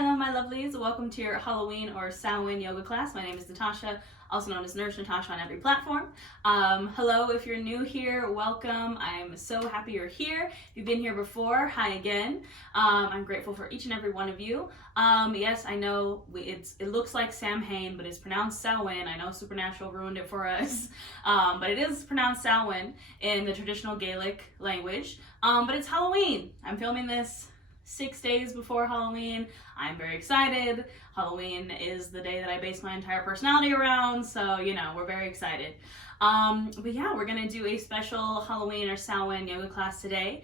Hello my lovelies, welcome to your Halloween or Samhain Yoga class. My name is Natasha, also known as Nurse Natasha on every platform. Hello, if you're new here, welcome. I'm so happy you're here. If you've been here before, hi again. I'm grateful for each and every one of you. Yes, I know it looks like Samhain, but it's pronounced Samhain. I know Supernatural ruined it for us, but it is pronounced Samhain in the traditional Gaelic language. But it's Halloween. I'm filming this 6 days before Halloween. I'm very excited. Halloween is the day that I base my entire personality around, so you know, we're very excited. But yeah, we're gonna do a special Halloween or Samhain yoga class today.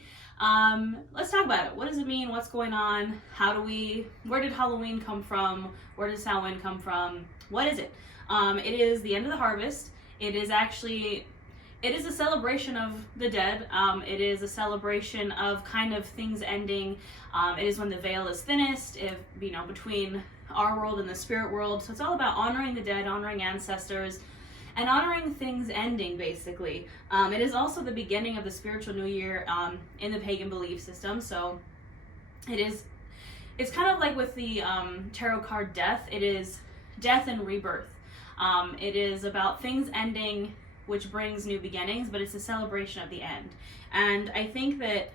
Let's talk about it. What does it mean? What's going on? Where did Halloween come from? Where did Samhain come from? What is it? It is the end of the harvest. It is a celebration of the dead. It is a celebration of kind of things ending. It is when the veil is thinnest, between our world and the spirit world. So it's all about honoring the dead, honoring ancestors, and honoring things ending, basically. It is also the beginning of the spiritual new year in the pagan belief system. So it's kind of like with the tarot card death. It is death and rebirth. It is about things ending, which brings new beginnings, but it's a celebration of the end. And I think that,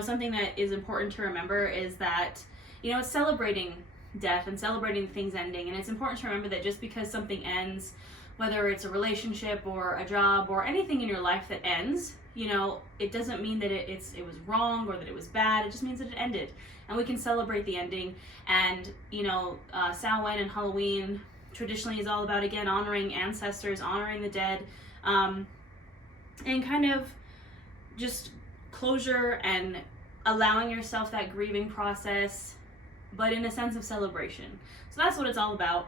something that is important to remember is that, it's celebrating death and celebrating things ending. And it's important to remember that just because something ends, whether it's a relationship or a job or anything in your life that ends, it doesn't mean that it was wrong or that it was bad. It just means that it ended. And we can celebrate the ending. And, Samhain and Halloween traditionally is all about, again, honoring ancestors, honoring the dead, and kind of just closure and allowing yourself that grieving process, but in a sense of celebration. So that's what it's all about.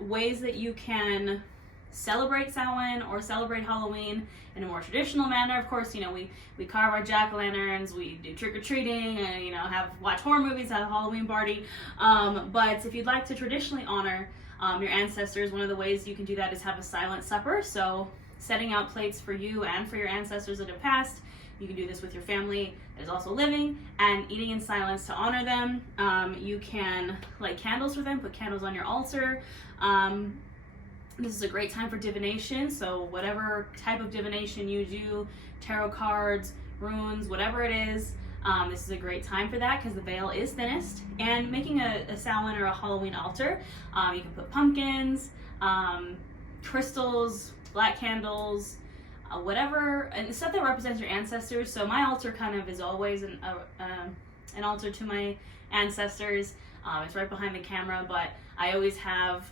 Ways that you can celebrate Samhain or celebrate Halloween in a more traditional manner. Of course, we carve our jack-o'-lanterns, we do trick-or-treating, and watch horror movies, have a Halloween party. But if you'd like to traditionally honor your ancestors, one of the ways you can do that is have a silent supper. So setting out plates for you and for your ancestors that have passed. You can do this with your family that is also living and eating in silence to honor them. You can light candles for them, put candles on your altar. This is a great time for divination. So whatever type of divination you do, tarot cards, runes, whatever it is, this is a great time for that because the veil is thinnest. And making a Samhain or a Halloween altar, you can put pumpkins, crystals, black candles, whatever, and stuff that represents your ancestors. So my altar kind of is always an altar to my ancestors. It's right behind the camera, but I always have,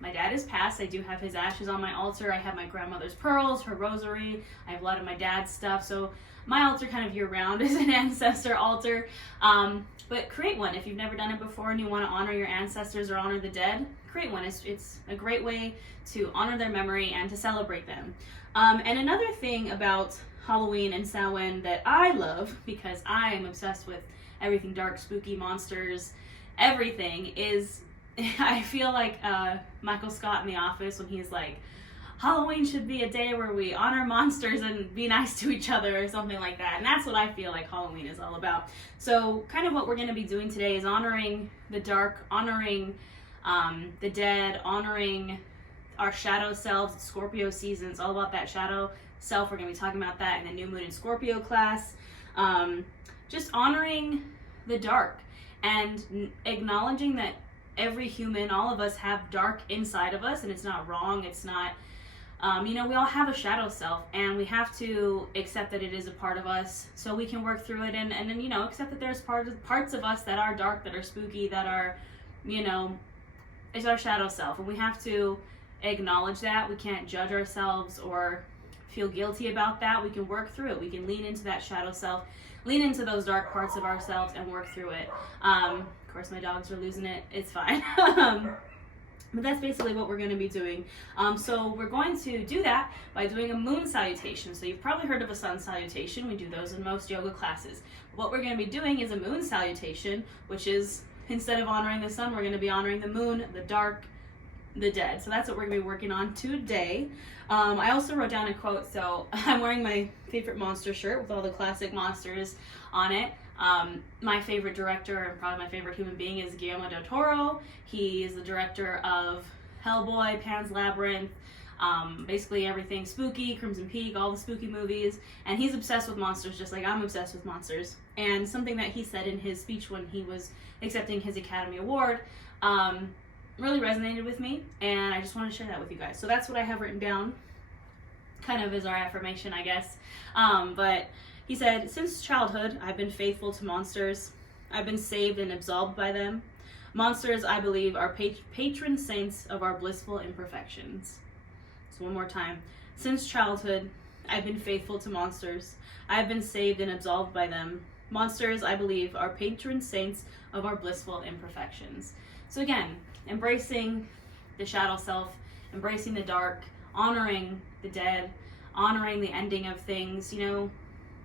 my dad is passed. I do have his ashes on my altar. I have my grandmother's pearls, her rosary. I have a lot of my dad's stuff. So my altar kind of year-round is an ancestor altar. But create one. If you've never done it before and you want to honor your ancestors or honor the dead, create one. It's a great way to honor their memory and to celebrate them. And another thing about Halloween and Samhain that I love, because I am obsessed with everything dark, spooky, monsters, everything, is I feel like Michael Scott in The Office when he's like, Halloween should be a day where we honor monsters and be nice to each other or something like that. And that's what I feel like Halloween is all about. So kind of what we're going to be doing today is honoring the dark, honoring the dead, honoring our shadow selves. It's Scorpio season. It's all about that shadow self. We're going to be talking about that in the New Moon in Scorpio class. Just honoring the dark and acknowledging that every human, all of us, have dark inside of us, and it's not wrong. It's not, we all have a shadow self, and we have to accept that it is a part of us so we can work through it and then, accept that there's parts of us that are dark, that are spooky, that are, it's our shadow self, and we have to acknowledge that. We can't judge ourselves or feel guilty about that. We can work through it. We can lean into that shadow self, lean into those dark parts of ourselves and work through it. Of course, my dogs are losing it. It's fine. But that's basically what we're going to be doing. So we're going to do that by doing a moon salutation. So you've probably heard of a sun salutation. We do those in most yoga classes. What we're going to be doing is a moon salutation, which is, instead of honoring the sun, we're going to be honoring the moon, the dark, the dead. So that's what we're going to be working on today. I also wrote down a quote. So I'm wearing my favorite monster shirt with all the classic monsters on it. My favorite director and probably my favorite human being is Guillermo del Toro. He is the director of Hellboy, Pan's Labyrinth, basically everything spooky, Crimson Peak, all the spooky movies, and he's obsessed with monsters just like I'm obsessed with monsters. And something that he said in his speech when he was accepting his Academy Award really resonated with me, and I just want to share that with you guys. So that's what I have written down, kind of as our affirmation, I guess. But he said, since childhood, I've been faithful to monsters. I've been saved and absolved by them. Monsters, I believe, are patron saints of our blissful imperfections. So one more time. Since childhood, I've been faithful to monsters. I've been saved and absolved by them. Monsters, I believe, are patron saints of our blissful imperfections. So again, embracing the shadow self, embracing the dark, honoring the dead, honoring the ending of things. You know,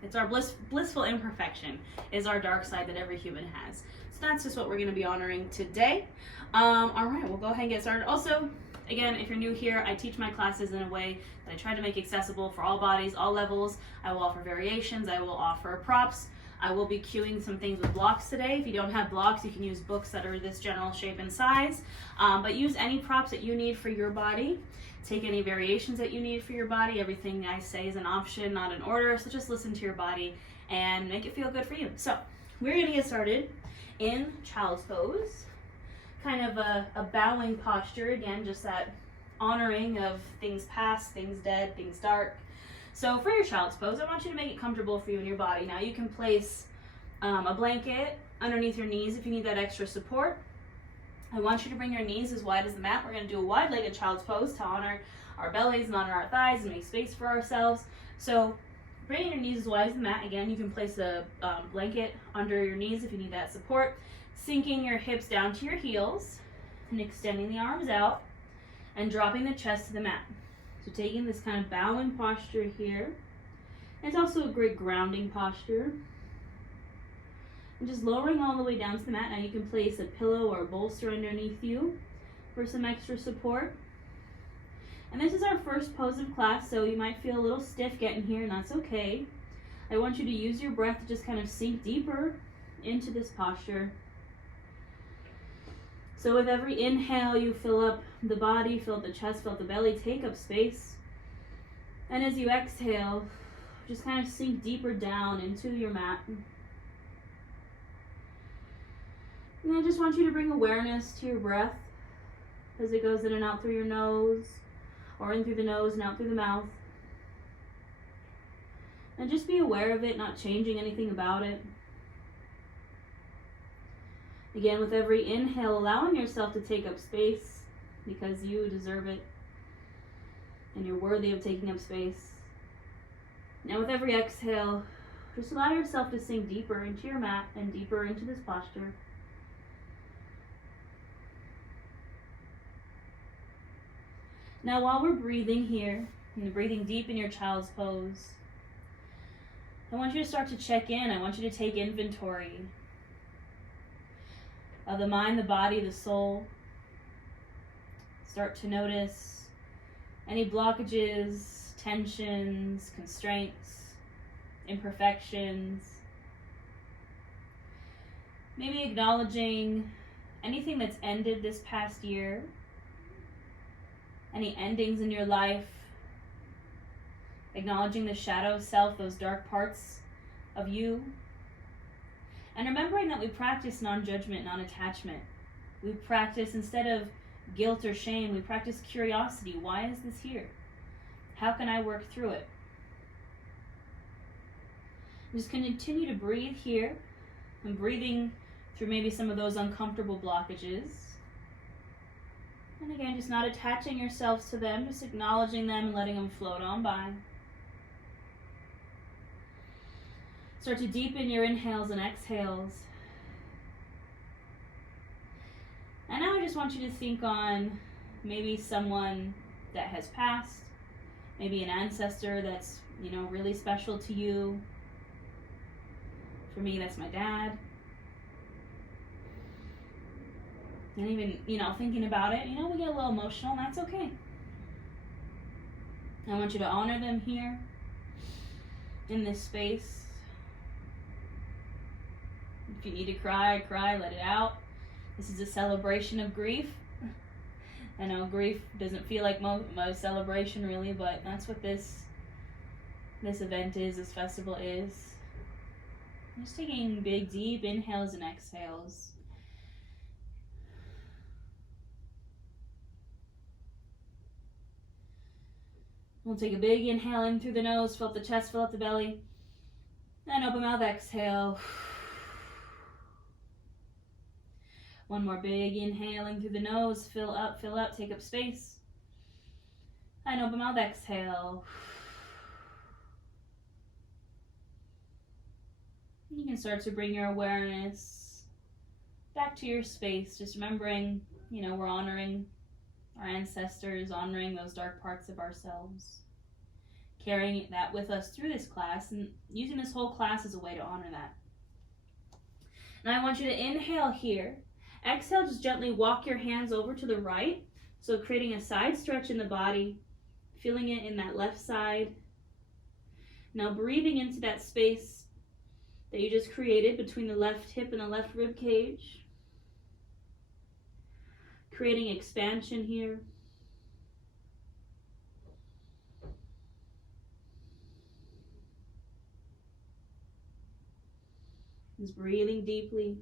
it's our blissful imperfection is our dark side that every human has. So that's just what we're going to be honoring today. All right, we'll go ahead and get started. Also, again, if you're new here, I teach my classes in a way that I try to make accessible for all bodies, all levels. I will offer variations. I will offer props. I will be cueing some things with blocks today. If you don't have blocks, you can use books that are this general shape and size. But use any props that you need for your body. Take any variations that you need for your body. Everything I say is an option, not an order. So just listen to your body and make it feel good for you. So we're going to get started in child's pose. Kind of a bowing posture. Again, just that honoring of things past, things dead, things dark. So for your child's pose, I want you to make it comfortable for you and your body. Now you can place a blanket underneath your knees if you need that extra support. I want you to bring your knees as wide as the mat. We're going to do a wide-legged child's pose to honor our bellies and honor our thighs and make space for ourselves. So bringing your knees as wide as the mat. Again, you can place a blanket under your knees if you need that support. Sinking your hips down to your heels and extending the arms out and dropping the chest to the mat. So taking this kind of bowing posture here. It's also a great grounding posture. And just lowering all the way down to the mat. Now you can place a pillow or a bolster underneath you for some extra support. And this is our first pose of class, so you might feel a little stiff getting here, and that's okay. I want you to use your breath to just kind of sink deeper into this posture. So with every inhale, you fill up the body, fill up the chest, fill up the belly, take up space. And as you exhale, just kind of sink deeper down into your mat. And I just want you to bring awareness to your breath as it goes in and out through your nose, or in through the nose and out through the mouth. And just be aware of it, not changing anything about it. Again, with every inhale, allowing yourself to take up space because you deserve it and you're worthy of taking up space. Now with every exhale, just allow yourself to sink deeper into your mat and deeper into this posture. Now while we're breathing here, and breathing deep in your child's pose, I want you to start to check in. I want you to take inventory of the mind, the body, the soul. Start to notice any blockages, tensions, constraints, imperfections. Maybe acknowledging anything that's ended this past year, any endings in your life, acknowledging the shadow self, those dark parts of you. And remembering that we practice non-judgment, non-attachment. We practice, instead of guilt or shame, we practice curiosity. Why is this here? How can I work through it? Just continue to breathe here. And breathing through maybe some of those uncomfortable blockages. And again, just not attaching yourselves to them, just acknowledging them and letting them float on by. Start to deepen your inhales and exhales. And now I just want you to think on maybe someone that has passed, maybe an ancestor that's, really special to you. For me, that's my dad. And even, thinking about it, we get a little emotional, and that's okay. I want you to honor them here in this space. If you need to cry, let it out. This is a celebration of grief. I know grief doesn't feel like most celebration really, but that's what this event is, this festival is. Just taking big, deep inhales and exhales. We'll take a big inhale in through the nose, fill up the chest, fill up the belly. And open mouth, exhale. One more big inhale in through the nose, fill up, take up space. And open mouth, exhale. You can start to bring your awareness back to your space, just remembering, we're honoring our ancestors, honoring those dark parts of ourselves, carrying that with us through this class, and using this whole class as a way to honor that. Now I want you to inhale here. Exhale, just gently walk your hands over to the right, so creating a side stretch in the body, feeling it in that left side. Now breathing into that space that you just created between the left hip and the left rib cage. Creating expansion here. Just breathing deeply.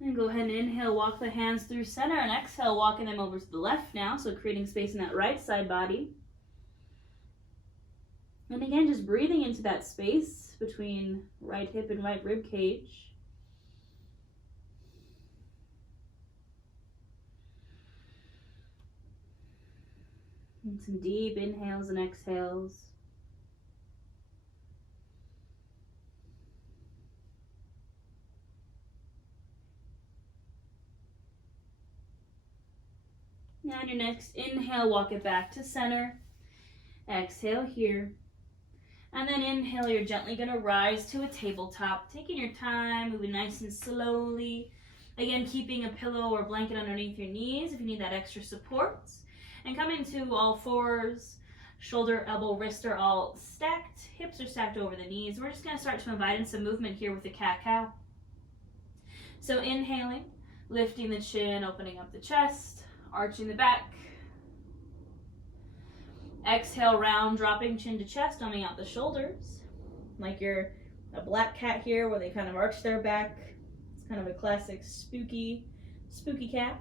And go ahead and inhale, walk the hands through center, and exhale, walking them over to the left now, so creating space in that right side body. And again, just breathing into that space between right hip and right rib cage. And some deep inhales and exhales. Now on your next inhale, walk it back to center. Exhale here. And then inhale, you're gently going to rise to a tabletop. Taking your time, moving nice and slowly. Again, keeping a pillow or blanket underneath your knees if you need that extra support. And coming to all fours, shoulder, elbow, wrist are all stacked. Hips are stacked over the knees. We're just going to start to invite in some movement here with the cat-cow. So inhaling, lifting the chin, opening up the chest. Arching the back. Exhale, round, dropping chin to chest, numbing out the shoulders. Like you're a black cat here where they kind of arch their back. It's kind of a classic spooky cat.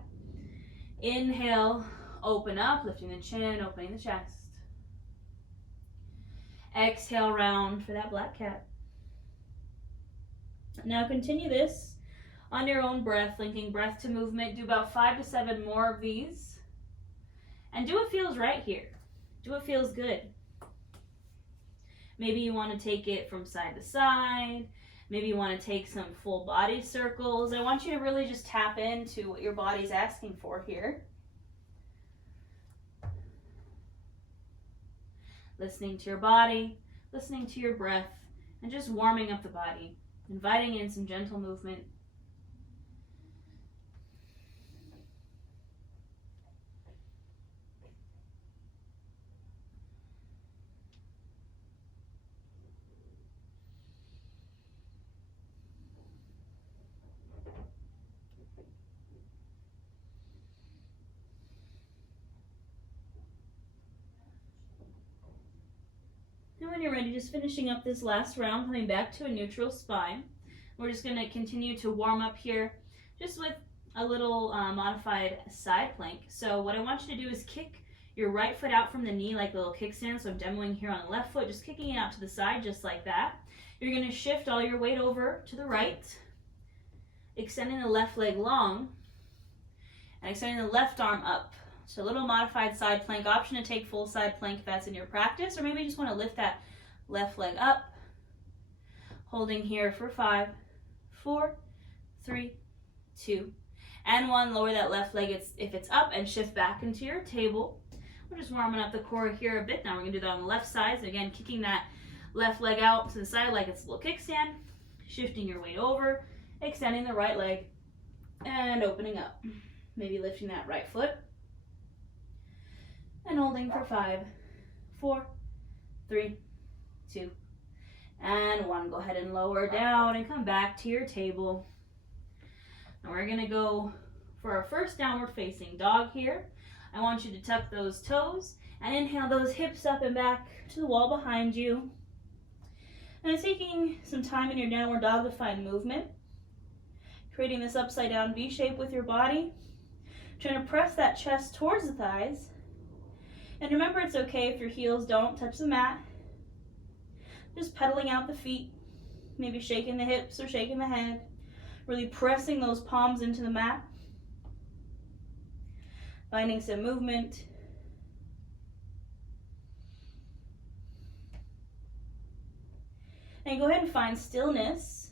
Inhale, open up, lifting the chin, opening the chest. Exhale, round for that black cat. Now continue this on your own breath, linking breath to movement. Do about 5 to 7 more of these. And do what feels right here. Do what feels good. Maybe you want to take it from side to side. Maybe you want to take some full body circles. I want you to really just tap into what your body's asking for here. Listening to your body, listening to your breath, and just warming up the body. Inviting in some gentle movement. And when you're ready, just finishing up this last round, coming back to a neutral spine. We're just going to continue to warm up here just with a little modified side plank. So what I want you to do is kick your right foot out from the knee like a little kickstand. So I'm demoing here on the left foot, just kicking it out to the side just like that. You're going to shift all your weight over to the right, extending the left leg long, and extending the left arm up. So a little modified side plank, option to take full side plank if that's in your practice, or maybe you just want to lift that left leg up. Holding here for 5, 4, 3, 2, and 1. Lower that left leg if it's up and shift back into your table. We're just warming up the core here a bit. Now we're going to do that on the left side. So again, kicking that Left leg out to the side like it's a little kickstand. Shifting your weight over, extending the right leg, and opening up. Maybe lifting that right foot. And holding for 5, 4, 3, 2, and 1. Go ahead and lower down and come back to your table. Now we're going to go for our first downward facing dog here. I want you to tuck those toes and inhale those hips up and back to the wall behind you. And taking some time in your downward dog to find movement. Creating this upside down V shape with your body. Trying to press that chest towards the thighs. And remember, it's okay if your heels don't touch the mat. Just pedaling out the feet. Maybe shaking the hips or shaking the head. Really pressing those palms into the mat. Finding some movement. And go ahead and find stillness.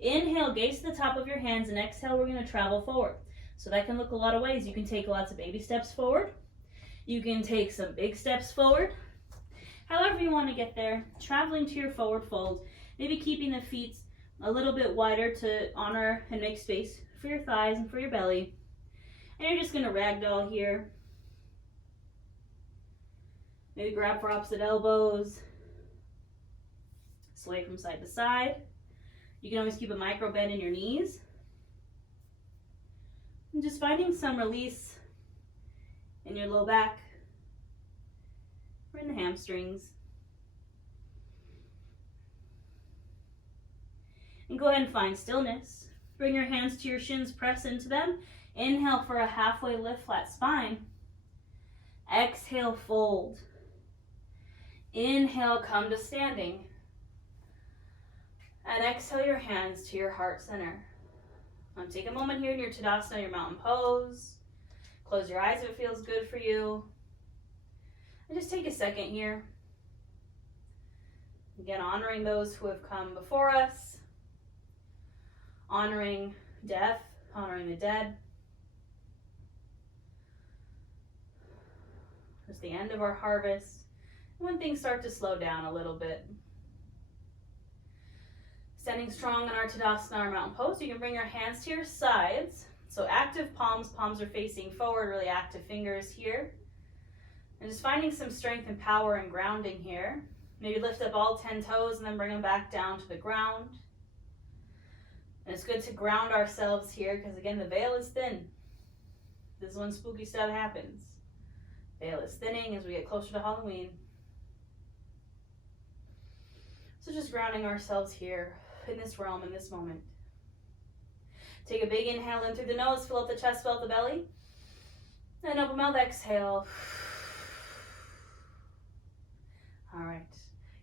Inhale, gaze to the top of your hands, and exhale, we're going to travel forward. So that can look a lot of ways. You can take lots of baby steps forward. You can take some big steps forward. However you want to get there, traveling to your forward fold, maybe keeping the feet a little bit wider to honor and make space for your thighs and for your belly. And you're just going to ragdoll here. Maybe grab for opposite elbows. Sway from side to side. You can always keep a micro bend in your knees. And just finding some release in your low back or in the hamstrings. And go ahead and find stillness. Bring your hands to your shins, press into them. Inhale for a halfway lift, flat spine. Exhale, fold. Inhale, come to standing. And exhale your hands to your heart center. Take a moment here in your Tadasana, your mountain pose. Close your eyes if it feels good for you. And just take a second here. Again, honoring those who have come before us. Honoring death, honoring the dead. It's the end of our harvest. When things start to slow down a little bit. Standing strong in our Tadasana, our mountain pose, you can bring your hands to your sides. So active palms, palms are facing forward, really active fingers here. And just finding some strength and power and grounding here. Maybe lift up all 10 toes and then bring them back down to the ground. And it's good to ground ourselves here because again, the veil is thin. This is when spooky stuff happens. Veil is thinning as we get closer to Halloween. So just grounding ourselves here in this realm, in this moment. Take a big inhale in through the nose, fill up the chest, fill up the belly. And open mouth, exhale. All right.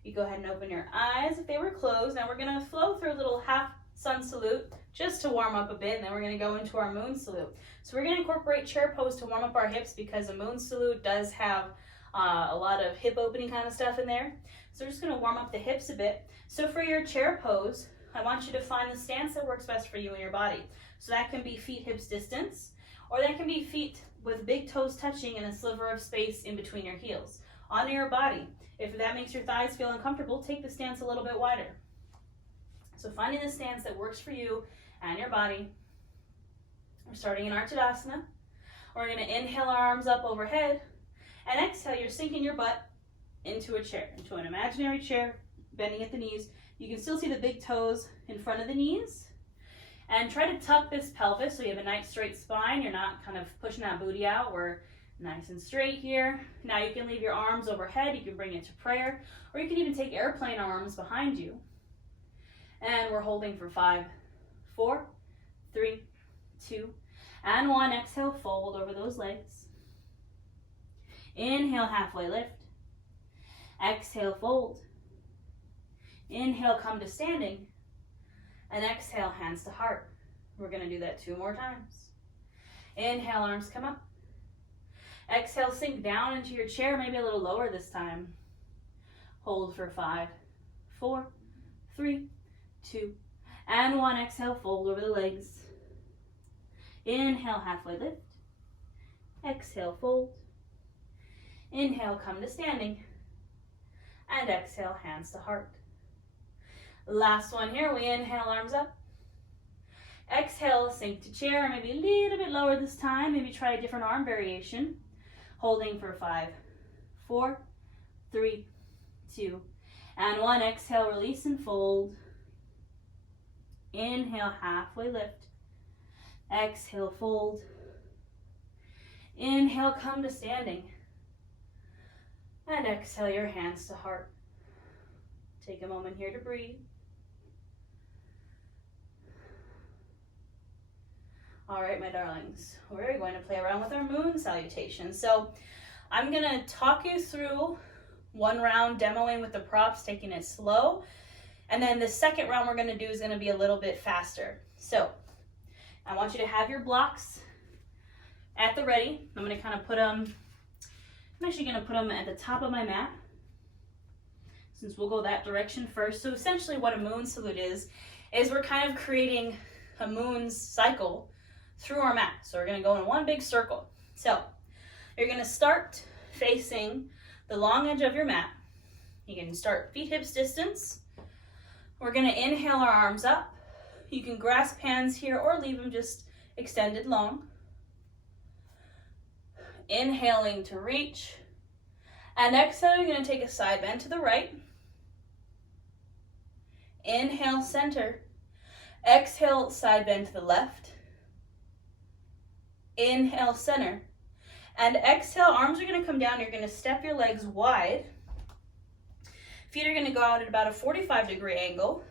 You go ahead and open your eyes if they were closed. Now we're going to flow through a little half sun salute just to warm up a bit, and then we're going to go into our moon salute. So we're going to incorporate chair pose to warm up our hips because a moon salute does have a lot of hip opening kind of stuff in there. So we're just going to warm up the hips a bit. So for your chair pose, I want you to find the stance that works best for you and your body. So that can be feet hips distance, or that can be feet with big toes touching and a sliver of space in between your heels. Honor your body. If that makes your thighs feel uncomfortable, take the stance a little bit wider. So finding the stance that works for you and your body. We're starting in our Tadasana. We're going to inhale our arms up overhead, and exhale, you're sinking your butt into a chair, into an imaginary chair, bending at the knees. You can still see the big toes in front of the knees. And try to tuck this pelvis so you have a nice straight spine. You're not kind of pushing that booty out. We're nice and straight here. Now you can leave your arms overhead. You can bring it to prayer. Or you can even take airplane arms behind you. And we're holding for 5, 4, 3, 2, and 1. Exhale, fold over those legs. Inhale, halfway lift. Exhale, fold. Inhale, come to standing. And exhale, hands to heart. We're going to do that 2 more times. Inhale, arms come up. Exhale, sink down into your chair, maybe a little lower this time. Hold for 5, 4, 3, 2, and 1. Exhale, fold over the legs. Inhale, halfway lift. Exhale, fold. Inhale, come to standing. And exhale, hands to heart. Last one here, we inhale, arms up. Exhale, sink to chair, maybe a little bit lower this time. Maybe try a different arm variation. Holding for 5, 4, 3, 2, and 1. Exhale, release and fold. Inhale, halfway lift. Exhale, fold. Inhale, come to standing. And exhale, your hands to heart. Take a moment here to breathe. All right, my darlings, we're going to play around with our moon salutation. So I'm going to talk you through one round demoing with the props, taking it slow. And then the second round we're going to do is going to be a little bit faster. So I want you to have your blocks at the ready. I'm going to kind of put them, I'm actually going to put them at the top of my mat, since we'll go that direction first. So essentially what a moon salute is we're kind of creating a moon's cycle through our mat. So we're going to go in one big circle. So you're going to start facing the long edge of your mat. You can start feet hips distance. We're going to inhale our arms up. You can grasp hands here or leave them just extended long. Inhaling to reach. And exhale, you're going to take a side bend to the right. Inhale, center. Exhale, side bend to the left. Inhale, center. And exhale, arms are going to come down. You're going to step your legs wide. Feet are going to go out at about a 45-degree angle.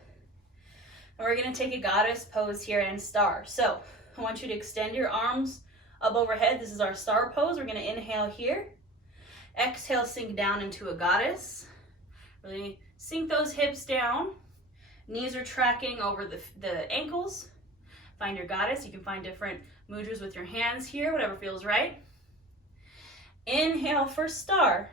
And we're going to take a goddess pose here and star. So I want you to extend your arms up overhead. This is our star pose. We're going to inhale here. Exhale, sink down into a goddess. Really sink those hips down. Knees are tracking over the ankles. Find your goddess. You can find different mudras with your hands here, whatever feels right. Inhale for star.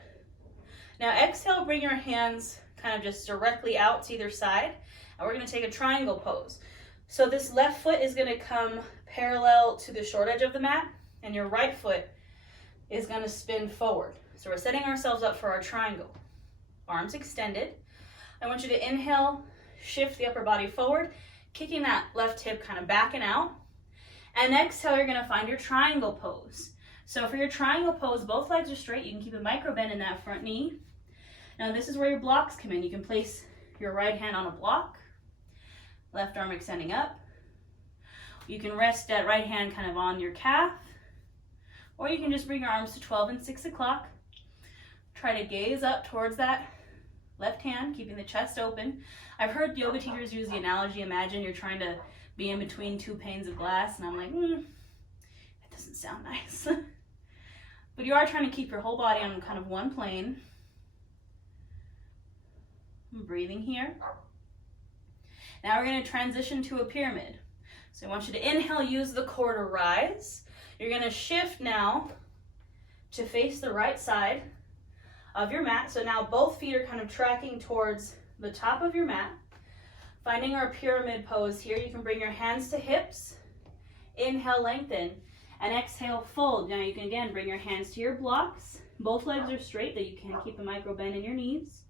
Now exhale, bring your hands kind of just directly out to either side. And we're going to take a triangle pose. So this left foot is going to come parallel to the short edge of the mat, and your right foot is going to spin forward. So we're setting ourselves up for our triangle. Arms extended. I want you to inhale, shift the upper body forward, kicking that left hip kind of back and out. And exhale, you're going to find your triangle pose. So for your triangle pose, both legs are straight. You can keep a micro bend in that front knee. Now this is where your blocks come in. You can place your right hand on a block, left arm extending up. You can rest that right hand kind of on your calf, or you can just bring your arms to 12 and 6 o'clock. Try to gaze up towards that left hand, keeping the chest open. I've heard yoga teachers use the analogy, imagine you're trying to be in between two panes of glass, and I'm like, that doesn't sound nice. But you are trying to keep your whole body on kind of one plane. I'm breathing here. Now we're going to transition to a pyramid. So I want you to inhale, use the core to rise. You're going to shift now to face the right side of your mat. So now both feet are kind of tracking towards the top of your mat. Finding our pyramid pose here, you can bring your hands to hips. Inhale, lengthen. And exhale, fold. Now you can again bring your hands to your blocks. Both legs are straight, that you can keep a micro bend in your knees.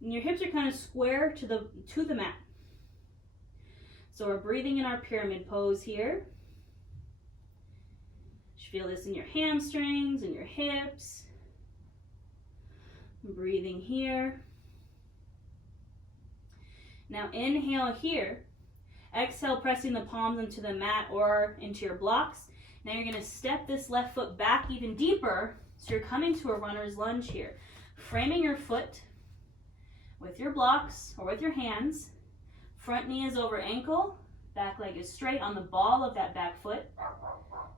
And your hips are kind of square to the mat. So we're breathing in our pyramid pose here. You feel this in your hamstrings and your hips. Breathing here. Now inhale here. Exhale, pressing the palms into the mat or into your blocks. Now you're going to step this left foot back even deeper, so you're coming to a runner's lunge here. Framing your foot with your blocks or with your hands. Front knee is over ankle, back leg is straight on the ball of that back foot.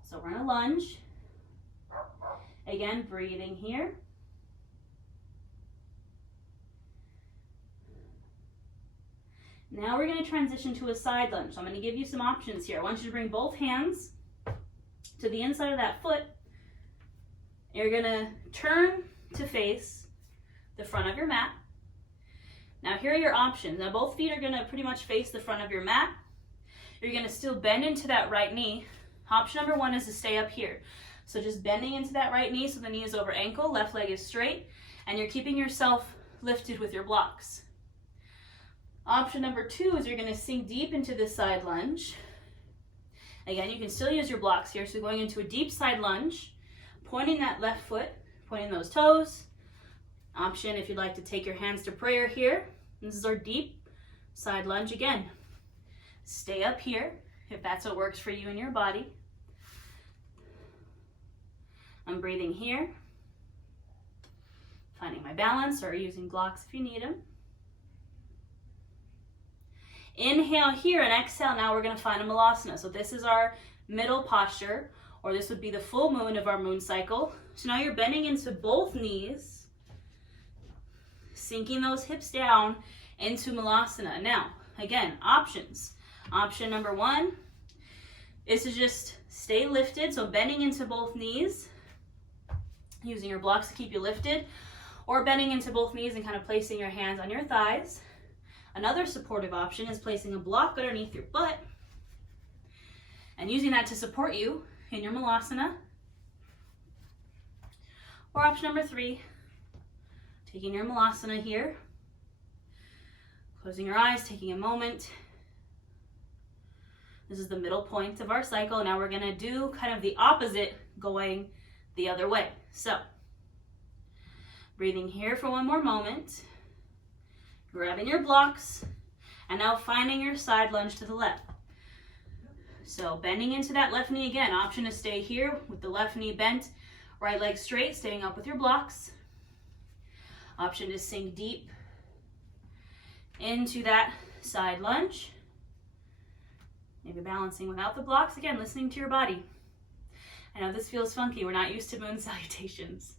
So we're in a lunge. Again, breathing here. Now we're going to transition to a side lunge. So I'm going to give you some options here. I want you to bring both hands to the inside of that foot. You're going to turn to face the front of your mat. Now here are your options. Now both feet are going to pretty much face the front of your mat. You're going to still bend into that right knee. Option number one is to stay up here. So just bending into that right knee so the knee is over ankle, left leg is straight, and you're keeping yourself lifted with your blocks. Option number 2 is you're going to sink deep into the side lunge. Again, you can still use your blocks here. So going into a deep side lunge, pointing that left foot, pointing those toes. Option if you'd like to take your hands to prayer here. This is our deep side lunge again. Stay up here if that's what works for you and your body. I'm breathing here, finding my balance or using blocks if you need them. Inhale here and exhale. Now we're going to find a malasana. So this is our middle posture, or this would be the full moon of our moon cycle. So now you're bending into both knees, sinking those hips down into malasana. Now, again, options. Option number 1 is to just stay lifted, so bending into both knees, using your blocks to keep you lifted, or bending into both knees and kind of placing your hands on your thighs. Another supportive option is placing a block underneath your butt and using that to support you in your malasana. Or option number 3, taking your malasana here, closing your eyes, taking a moment. This is the middle point of our cycle. Now we're going to do kind of the opposite, going the other way. So, breathing here for one more moment, grabbing your blocks, and now finding your side lunge to the left. So bending into that left knee again. Option to stay here with the left knee bent, right leg straight, staying up with your blocks. Option to sink deep into that side lunge. Maybe balancing without the blocks. Again, listening to your body. I know this feels funky. We're not used to moon salutations.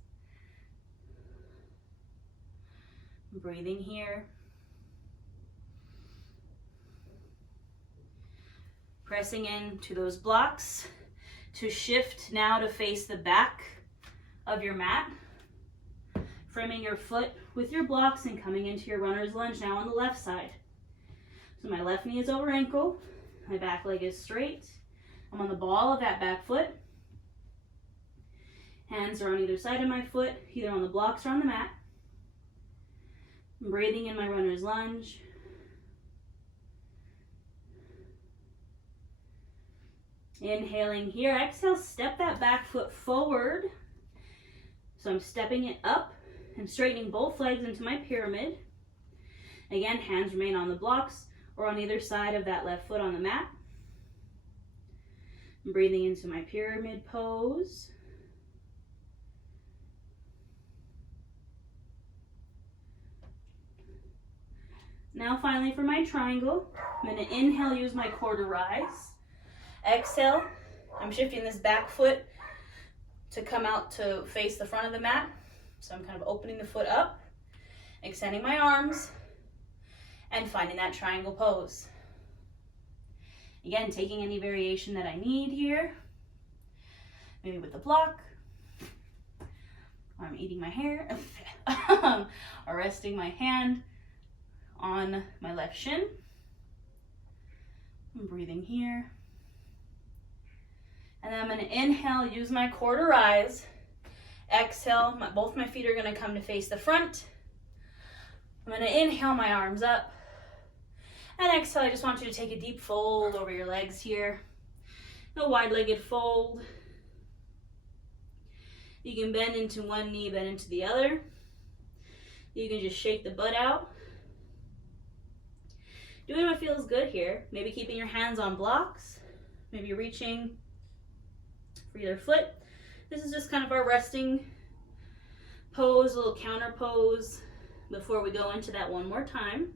Breathing here. Pressing into those blocks to shift now to face the back of your mat. Framing your foot with your blocks and coming into your runner's lunge now on the left side. So my left knee is over ankle. My back leg is straight. I'm on the ball of that back foot. Hands are on either side of my foot, either on the blocks or on the mat. I'm breathing in my runner's lunge. Inhaling here. Exhale, step that back foot forward. So I'm stepping it up and straightening both legs into my pyramid. Again, hands remain on the blocks or on either side of that left foot on the mat. I'm breathing into my pyramid pose. Now finally for my triangle, I'm going to inhale, use my core to rise. Exhale, I'm shifting this back foot to come out to face the front of the mat. So I'm kind of opening the foot up, extending my arms, and finding that triangle pose. Again, taking any variation that I need here. Maybe with the block, or I'm eating my hair, or resting my hand on my left shin. I'm breathing here. And then I'm going to inhale, use my core to rise. Exhale, both my feet are going to come to face the front. I'm going to inhale my arms up. And exhale, I just want you to take a deep fold over your legs here. A wide-legged fold. You can bend into one knee, bend into the other. You can just shake the butt out. Doing what feels good here. Maybe keeping your hands on blocks. Maybe reaching for either foot. This is just kind of our resting pose, a little counter pose before we go into that one more time.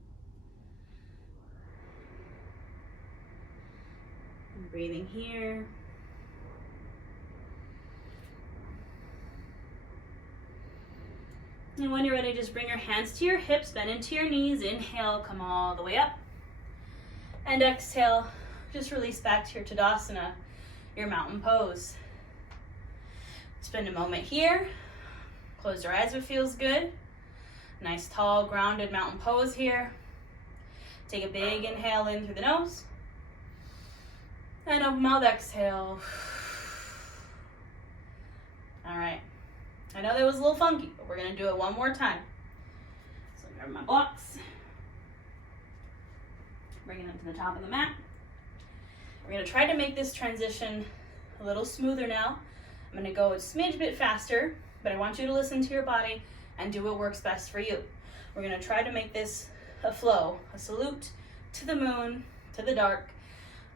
And breathing here. And when you're ready, just bring your hands to your hips, bend into your knees. Inhale, come all the way up. And exhale, just release back to your Tadasana, your mountain pose. Spend a moment here. Close your eyes if it feels good. Nice, tall, grounded mountain pose here. Take a big inhale in through the nose. And open mouth, exhale. All right. I know that was a little funky, but we're going to do it one more time. Grab my blocks. Bringing them to the top of the mat. We're going to try to make this transition a little smoother now. I'm going to go a smidge bit faster, but I want you to listen to your body and do what works best for you. We're going to try to make this a flow, a salute to the moon, to the dark,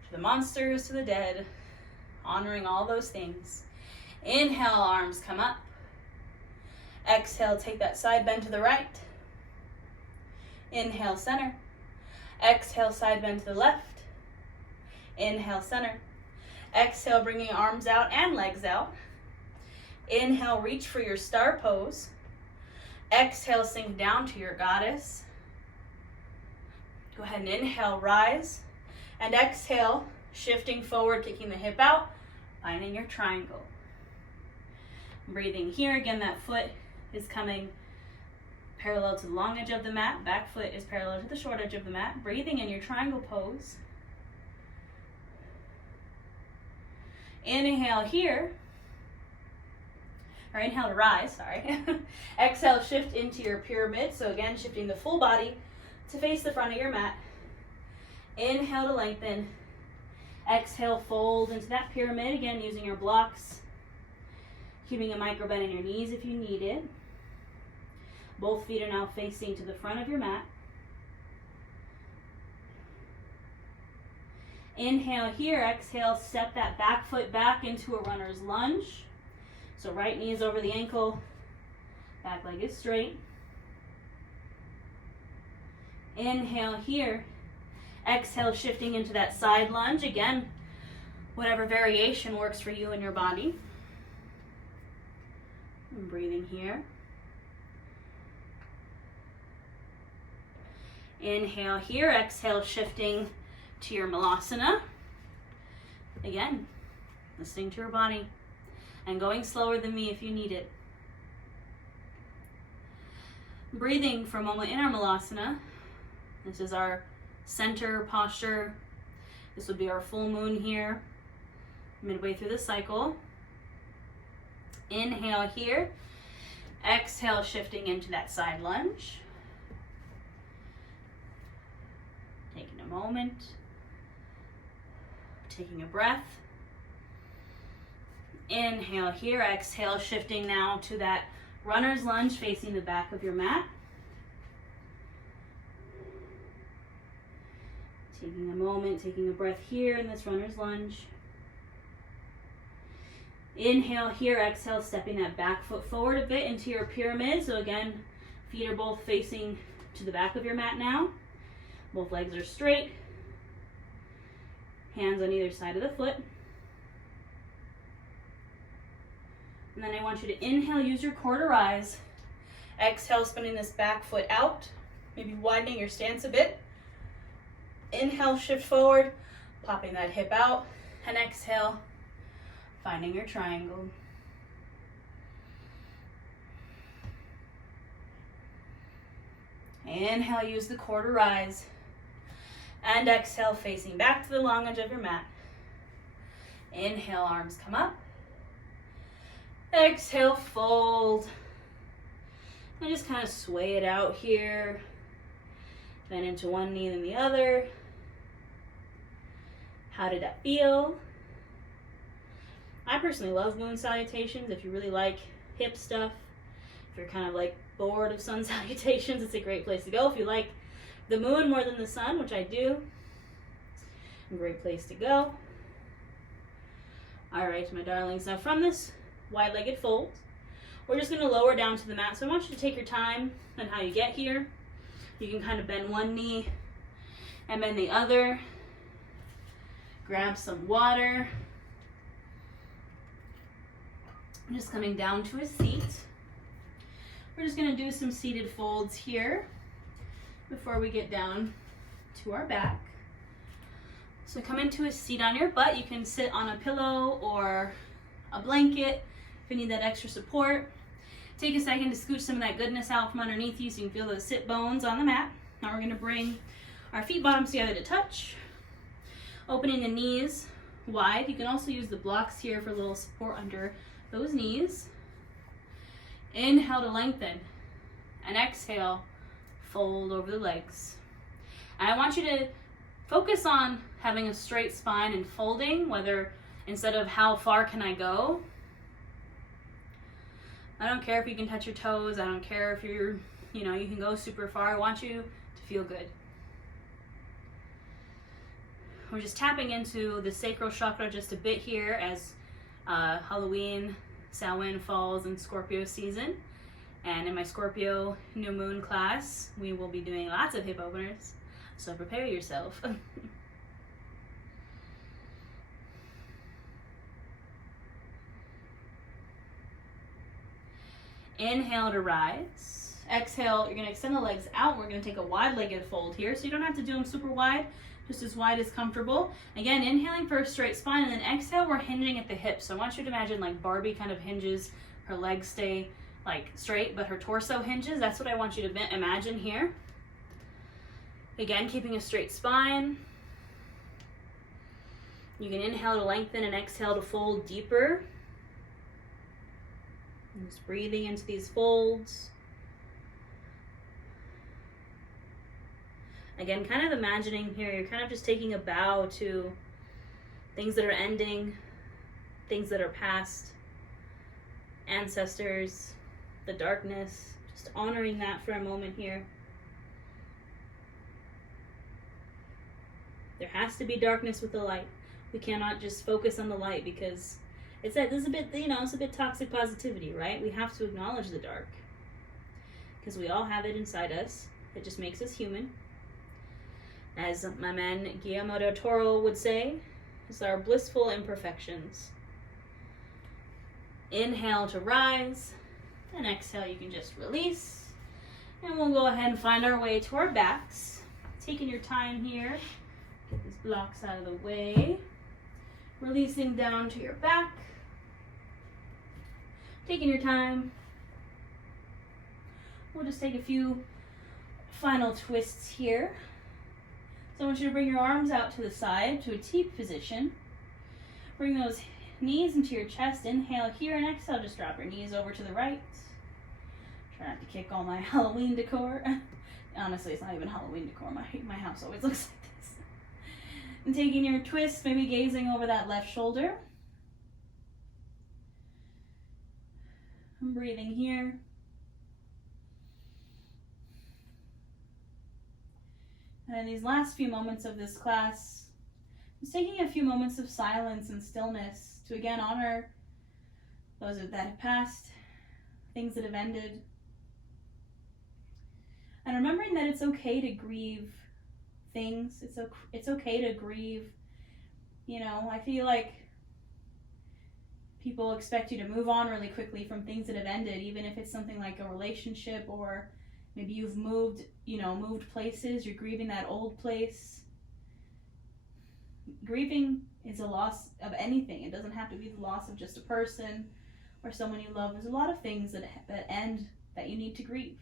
to the monsters, to the dead, honoring all those things. Inhale, arms come up. Exhale, take that side bend to the right. Inhale, center. Exhale, side bend to the left. Inhale, center. Exhale, bringing arms out and legs out. Inhale, reach for your star pose. Exhale, sink down to your goddess. Go ahead and inhale, rise. And exhale, shifting forward, kicking the hip out, finding your triangle. Breathing here. Again, that foot is coming parallel to the long edge of the mat. Back foot is parallel to the short edge of the mat. Breathing in your triangle pose. Inhale here. Or inhale to rise, sorry. Exhale, shift into your pyramid. So again, shifting the full body to face the front of your mat. Inhale to lengthen. Exhale, fold into that pyramid. Again, using your blocks. Keeping a micro bend in your knees if you need it. Both feet are now facing to the front of your mat. Inhale here, exhale, step that back foot back into a runner's lunge. So right knee is over the ankle, back leg is straight. Inhale here, exhale, shifting into that side lunge. Again, whatever variation works for you and your body. And breathing here. Inhale here, exhale, shifting to your malasana. Again, listening to your body and going slower than me if you need it. Breathing for a moment in our malasana. This is our center posture. This would be our full moon here, midway through the cycle. Inhale here. Exhale, shifting into that side lunge. Taking a moment. Taking a breath. Inhale here. Exhale, shifting now to that runner's lunge facing the back of your mat. Taking a moment, taking a breath here in this runner's lunge. Inhale here, exhale, stepping that back foot forward a bit into your pyramid. So again, feet are both facing to the back of your mat now. Both legs are straight. Hands on either side of the foot. And then I want you to inhale, use your core to rise. Exhale, spinning this back foot out, maybe widening your stance a bit. Inhale, shift forward, popping that hip out, and exhale, finding your triangle. Inhale, use the core to rise. And exhale, facing back to the long edge of your mat. Inhale, arms come up. Exhale, fold. And just kind of sway it out here. Then into one knee, then the other. How did that feel? I personally love moon salutations. If you really like hip stuff, if you're kind of like bored of sun salutations, it's a great place to go. If you like the moon more than the sun, which I do, a great place to go. All right, my darlings. Now from this wide-legged fold, we're just going to lower down to the mat. So I want you to take your time on how you get here. You can kind of bend one knee and bend the other. Grab some water. I'm just coming down to a seat. We're just going to do some seated folds here before we get down to our back. So come into a seat on your butt. You can sit on a pillow or a blanket if you need that extra support. Take a second to scooch some of that goodness out from underneath you so you can feel those sit bones on the mat. Now we're going to bring our feet bottoms together to touch. Opening the knees wide. You can also use the blocks here for a little support under those knees. Inhale to lengthen. And exhale, fold over the legs. And I want you to focus on having a straight spine and folding, whether instead of how far can I go. I don't care if you can touch your toes. I don't care if you can go super far. I want you to feel good. We're just tapping into the sacral chakra just a bit here as Halloween, Samhain falls in Scorpio season. And in my Scorpio new moon class, we will be doing lots of hip openers. So prepare yourself. Inhale to rise. Exhale, you're going to extend the legs out. We're going to take a wide-legged fold here. So you don't have to do them super wide, just as wide as comfortable. Again, inhaling for a straight spine, and then exhale, we're hinging at the hips. So I want you to imagine like Barbie kind of hinges, her legs stay like straight, but her torso hinges. That's what I want you to imagine here. Again, keeping a straight spine. You can inhale to lengthen and exhale to fold deeper. And just breathing into these folds. Again, kind of imagining here, you're kind of just taking a bow to things that are ending, things that are past, ancestors, the darkness, just honoring that for a moment here. There has to be darkness with the light. We cannot just focus on the light because it's a bit toxic positivity, right? We have to acknowledge the dark because we all have it inside us. It just makes us human. As my man Guillermo del Toro would say, it's our blissful imperfections. Inhale to rise, and exhale, you can just release. And we'll go ahead and find our way to our backs. Taking your time here, get these blocks out of the way. Releasing down to your back. Taking your time. We'll just take a few final twists here. So I want you to bring your arms out to the side to a T position. Bring those knees into your chest. Inhale here and exhale. Just drop your knees over to the right. Try not to kick all my Halloween decor. Honestly, it's not even Halloween decor. My house always looks like this. And taking your twist, maybe gazing over that left shoulder. And breathing here. And in these last few moments of this class, just taking a few moments of silence and stillness to again honor those that have passed, things that have ended. And remembering that it's okay to grieve things. It's okay to grieve. I feel like people expect you to move on really quickly from things that have ended, even if it's something like a relationship or maybe you've moved places, you're grieving that old place. Grieving is a loss of anything. It doesn't have to be the loss of just a person or someone you love. There's a lot of things that end that you need to grieve.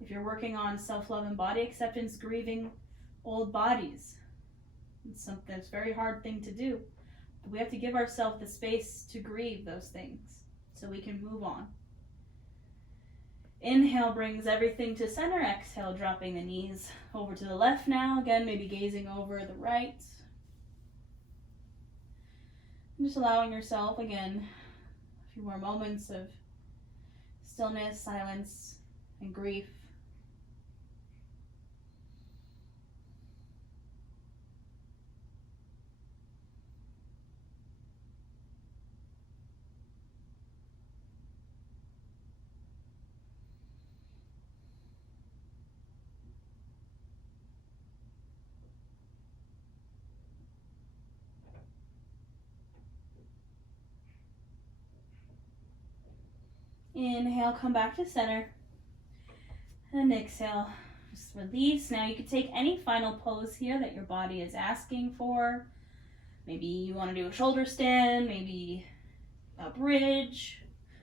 If you're working on self-love and body acceptance, grieving old bodies, it's something that's a very hard thing to do. But we have to give ourselves the space to grieve those things so we can move on. Inhale brings everything to center. Exhale, dropping the knees over to the left now. Again, maybe gazing over the right. And just allowing yourself, again, a few more moments of stillness, silence, and grief. Inhale, come back to center. And exhale, just release. Now you can take any final pose here that your body is asking for. Maybe you want to do a shoulder stand, maybe a bridge.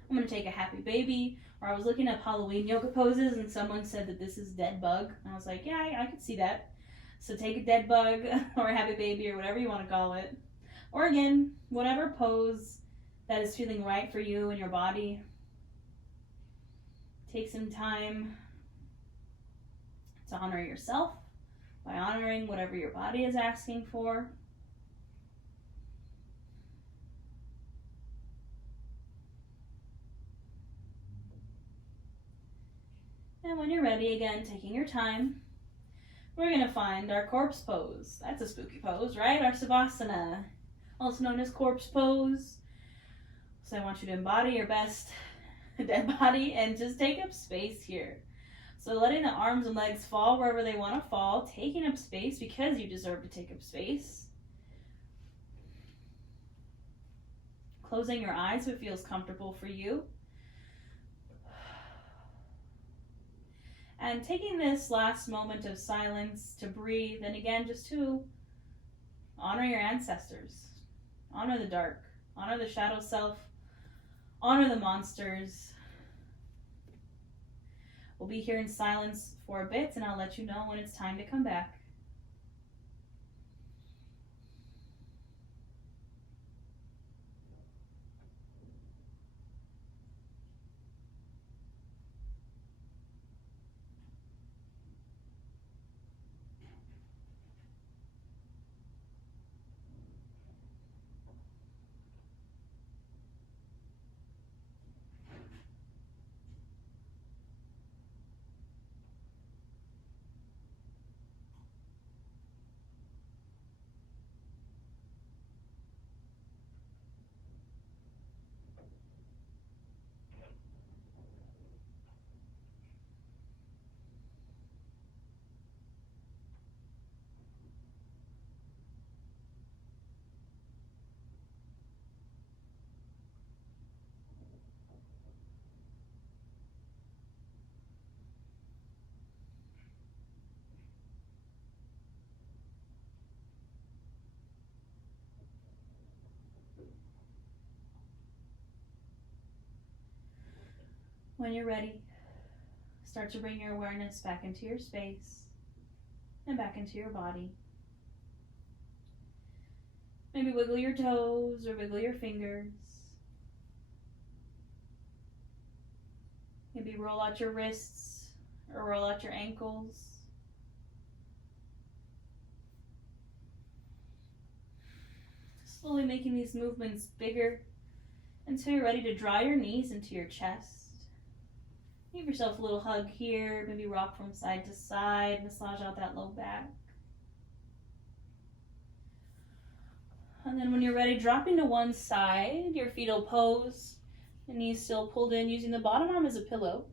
I'm going to take a happy baby. Or I was looking at Halloween yoga poses and someone said that this is dead bug. And I was like, yeah, I could see that. So take a dead bug or a happy baby or whatever you want to call it. Or again, whatever pose that is feeling right for you and your body. Take some time to honor yourself by honoring whatever your body is asking for. And when you're ready, again, taking your time, we're going to find our corpse pose. That's a spooky pose, right? Our Savasana, also known as corpse pose. So I want you to embody your best dead body and just take up space here. So letting the arms and legs fall wherever they want to fall, taking up space because you deserve to take up space. Closing your eyes if it feels comfortable for you. And taking this last moment of silence to breathe, and again, just to honor your ancestors, honor the dark, honor the shadow self, honor the monsters. We'll be here in silence for a bit, and I'll let you know when it's time to come back. When you're ready, start to bring your awareness back into your space and back into your body. Maybe wiggle your toes or wiggle your fingers. Maybe roll out your wrists or roll out your ankles. Slowly making these movements bigger until you're ready to draw your knees into your chest. Give yourself a little hug here, maybe rock from side to side, massage out that low back. And then when you're ready, dropping to one side, your fetal pose, the knees still pulled in, using the bottom arm as a pillow.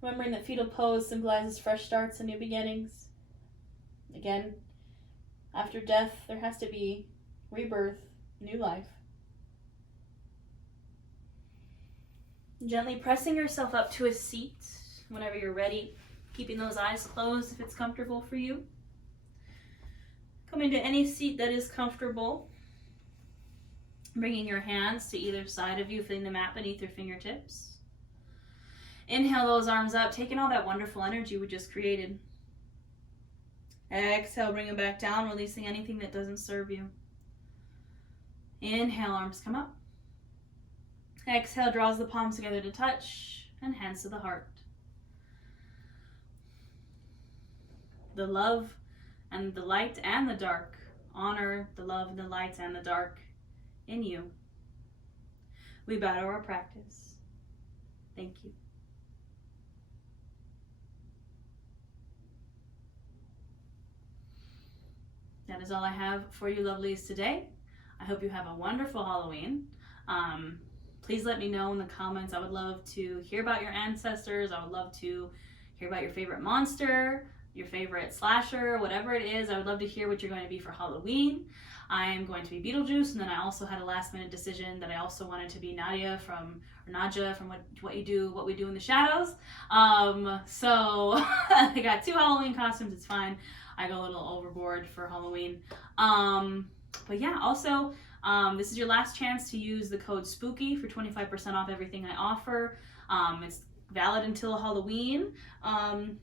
Remembering that fetal pose symbolizes fresh starts and new beginnings. Again, after death, there has to be rebirth, new life. Gently pressing yourself up to a seat whenever you're ready, keeping those eyes closed if it's comfortable for you. Coming to any seat that is comfortable, bringing your hands to either side of you, feeling the mat beneath your fingertips. Inhale those arms up, taking all that wonderful energy we just created. Exhale, bring them back down, releasing anything that doesn't serve you. Inhale, arms come up. Exhale, draws the palms together to touch, and hands to the heart. The love and the light and the dark. Honor the love and the light and the dark in you. We bow to our practice. Thank you. That is all I have for you lovelies today. I hope you have a wonderful Halloween. Please let me know in the comments. I would love to hear about your ancestors. I would love to hear about your favorite monster, your favorite slasher, whatever it is. I would love to hear what you're going to be for Halloween. I am going to be Beetlejuice, and then I also had a last minute decision that I also wanted to be Nadia from what we do in the shadows. So I got 2 Halloween costumes. It's fine. I go a little overboard for Halloween. But yeah, also, this is your last chance to use the code SPOOKY for 25% off everything I offer. It's valid until Halloween.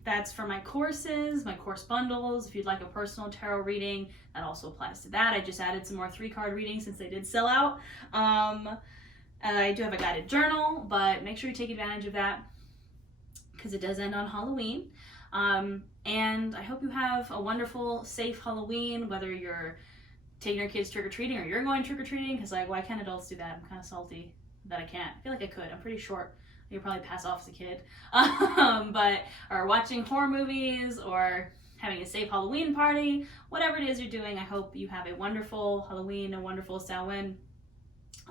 That's for my courses, my course bundles. If you'd like a personal tarot reading, that also applies to that. I just added some more 3-card readings since they did sell out. I do have a guided journal, but make sure you take advantage of that. because it does end on Halloween. And I hope you have a wonderful, safe Halloween, whether you're taking your kids trick-or-treating or you're going trick-or-treating, because like, why can't adults do that? I'm kind of salty that I can't. I feel like I could. I'm pretty short. I could probably pass off as a kid. Or watching horror movies or having a safe Halloween party, whatever it is you're doing, I hope you have a wonderful Halloween, a wonderful Samhain.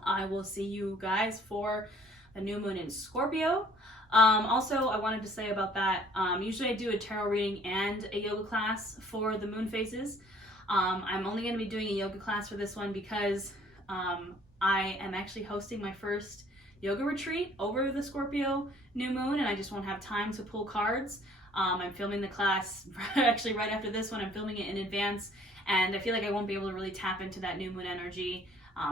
I will see you guys for the new moon in Scorpio. Also, I wanted to say about that, usually I do a tarot reading and a yoga class for the moon phases. I'm only going to be doing a yoga class for this one because I am actually hosting my first yoga retreat over the Scorpio new moon, and I just won't have time to pull cards. I'm filming the class actually right after this one. I'm filming it in advance, and I feel like I won't be able to really tap into that new moon energy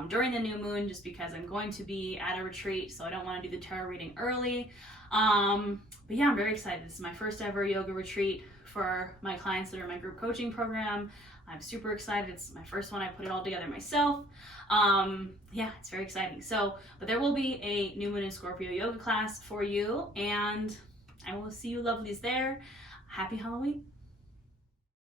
during the new moon, just because I'm going to be at a retreat, so I don't want to do the tarot reading early. But yeah, I'm very excited. This is my first ever yoga retreat for my clients that are in my group coaching program. I'm super excited. It's my first one. I put it all together myself. Yeah, it's very exciting. But there will be a new moon in Scorpio yoga class for you, and I will see you lovelies there. Happy Halloween.